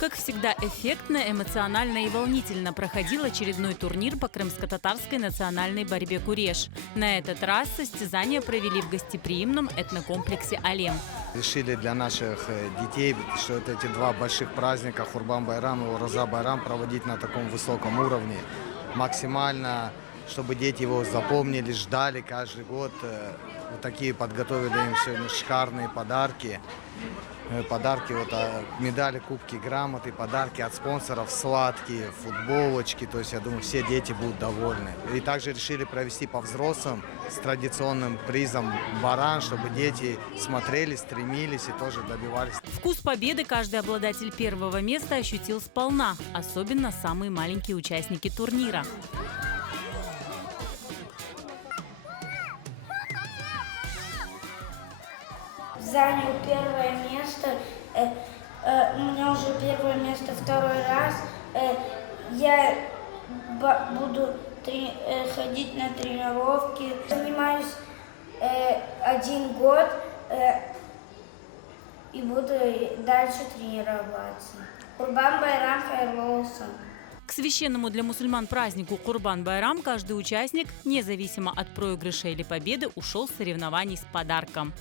Как всегда, эффектно, эмоционально и волнительно проходил очередной турнир по крымско-татарской национальной борьбе «Куреш». На этот раз состязания провели в гостеприимном этнокомплексе «Алем». Решили для наших детей, что это эти два больших праздника Курбан-Байрам и Ураза-Байрам проводить на таком высоком уровне. Максимально, чтобы дети его запомнили, ждали каждый год. Вот такие подготовили им сегодня шикарные подарки. Подарки, медали, кубки, грамоты, подарки от спонсоров, сладкие, футболочки. То есть, я думаю, все дети будут довольны. И также решили провести по взрослым с традиционным призом баран, чтобы дети смотрели, стремились и тоже добивались. Вкус победы каждый обладатель первого места ощутил сполна, особенно самые маленькие участники турнира. Занял первое место. У меня уже первое место второй раз. Я буду ходить на тренировки. Занимаюсь 1 год и буду дальше тренироваться. Курбан-Байрам хайырлы олсун. К священному для мусульман празднику Курбан-Байрам каждый участник, независимо от проигрыша или победы, ушел с соревнований с подарком.